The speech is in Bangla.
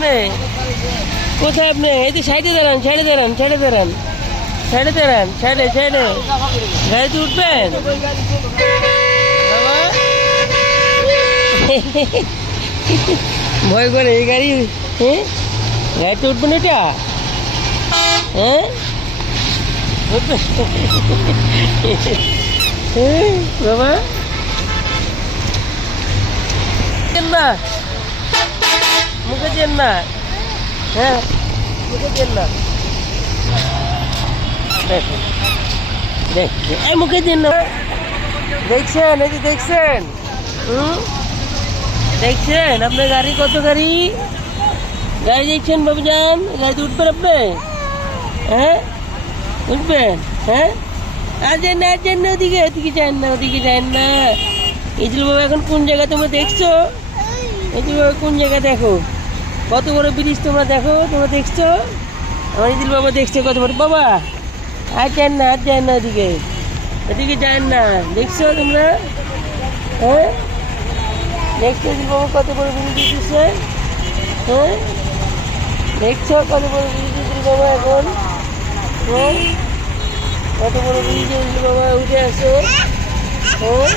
আপনি? কোথায় আপনি? এই তো সাইডে দাঁড়ান, সাইডে দাঁড়ান, সাইডে দাঁড়ান, সাইডে দাঁড়ান, সাইডে সাইডে। গাড়িতে উঠবেন বাবা? ভয় করে এই গাড়ি? হ্যাঁ, গাড়িতে উঠবেন এটা? হ্যাঁ, উঠবেন? বাবা না, মুখে চেন না। হ্যাঁ, মুখে চেন না। এই মুখে চেন না। দেখছেন? এই যে দেখছেন? দেখছেন আপনার গাড়ি? কত গাড়ি গাড়ি দেখছেন বাবুজান? গাড়িতে উঠবেন আপনি? হ্যাঁ, উঠবেন? হ্যাঁ, আর যান না, আর যান না, ওদিকে ওদিকে যান না, ওদিকে যান না। ইজল বাবা এখন কোন জায়গা তোমরা দেখছো? ইজল বাবা কোন জায়গা দেখো? কত বড় ব্রিজ তোমরা দেখো, তোমরা দেখছো? আমার ইজল বাবা দেখছো কত বড়। বাবা আর যান না, আর যান না, ওদিকে ওদিকে যান না। দেখছো তোমরা? হ্যাঁ, দেখছো ইজল বাবা কত বড় ব্রিজ দিচ্ছে? হ্যাঁ, দেখছো কত বড় ব্রিজ ইজল বাবা এখন? হ্যাঁ, কত বড় ব্রিজ ইজল বাবা উঠে আসো। হ্যাঁ।